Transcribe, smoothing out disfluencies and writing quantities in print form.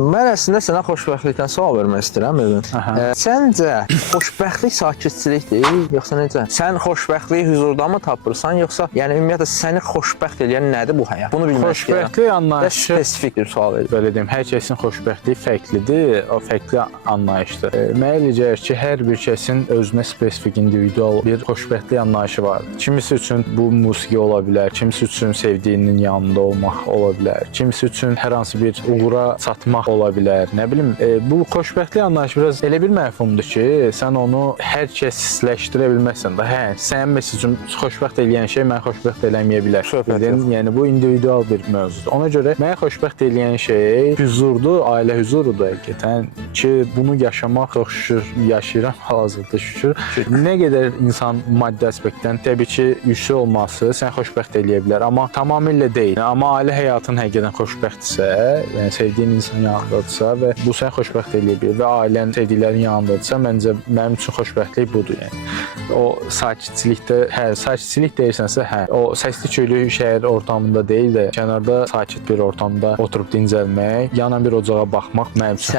Mən əslində sənə xoşbəxtlikdən sual vermək istəyirəm, Elvin. Səncə xoşbəxtlik sakitçilikdir, yoxsa necə? Sən xoşbəxtliyi huzurda mı tapırsan, yoxsa yəni ümumiyyətlə səni xoşbəxt edən nədir bu həyat? Bunu bilmək istəyirəm. Xoşbəxtlik anlayışı spesifik bir sual verir. Belə deyim, hər kəsin xoşbəxtliyi fərqlidir, o fərqli anlayışdır. Mənə elə gəlir ki, hər bir kəsin özünə spesifik, individual bir xoşbəxtlik anlayışı var. Kimisi üçün bu musiqi ola bilər, kimisi üçün sevdiyinin yanında olmaq ola bilər, kimisi üçün hər hansı bir uğura çatmaq ola bilər. Nə bilim, bu xoşbəxtlik anlayışı biraz elə bir məfhumdur ki, sən onu hər kəsləşdirə bilməzsən də. Hə, sən məsələn xoşbəxt eləyən şey məni xoşbəxt eləməyə bilər. Yəni bu individual bir mövzudur. Ona görə məni xoşbəxt eləyən şey huzurdur, ailə huzurudur həqiqətən ki, bunu yaşamaq çox şükür yaşayıram hal-hazırda şükür. Nə qədər insan maddi aspektdən təbii ki, yüksək olması səni xoşbəxt eləyə bilər, amma tamamilə deyil. Amma ailə həyatın həqiqətən xoşbəxtdirsə, yəni sevdiyin insan yanındadırsa və bu səni xoşbəxt eləyə bilər və ailən sevdiklərin yanındadırsa, məncə mənim üçün xoşbəxtlik budur yəni. O sakitçilikdə, hə, sakitçilik deyirsənsə, hə, o səsli küylü şəhər ortamında deyil də, kənarda sakit bir ortamda oturub dincəlmək, yanan bir ocağa baxmaq mənim üçün